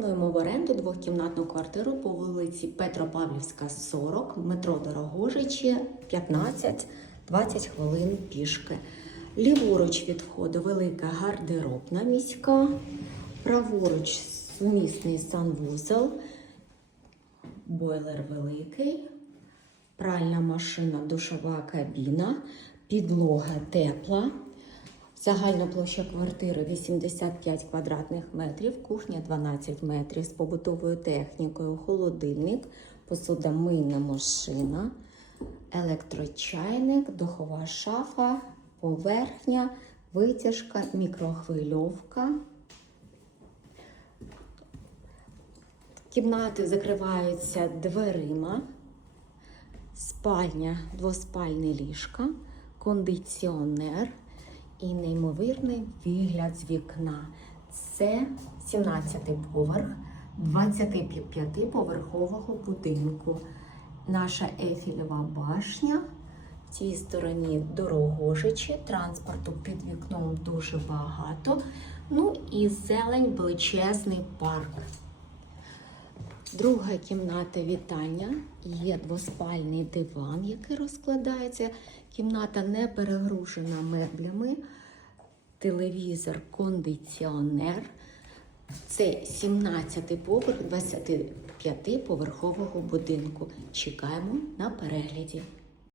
Пропонуємо в оренду двохкімнатну квартиру по вулиці Петропавлівська, 40, метро Дорогожичі, 15-20 хвилин пішки. Ліворуч від входу велика гардеробна міська, праворуч сумісний санвузол, бойлер великий, пральна машина, душова кабіна, підлога тепла. Загальна площа квартири 85 квадратних метрів, кухня 12 метрів з побутовою технікою, холодильник, посудомийна машина, електрочайник, духова шафа, поверхня, витяжка, мікрохвильовка. Кімнати закриваються дверима, спальня, двоспальне ліжка, кондиціонер і неймовірний вигляд з вікна. Це 17-й поверх 25-поверхового будинку. Наша Ейфелева башня. В цій стороні дорогожичі, транспорту під вікном дуже багато. Ну і зелень, величезний парк. Друга кімната вітання. Є двоспальний диван, який розкладається. Кімната не перегружена меблями, телевізор, кондиціонер. Це 17-й поверх 25-поверхового будинку. Чекаємо на перегляді.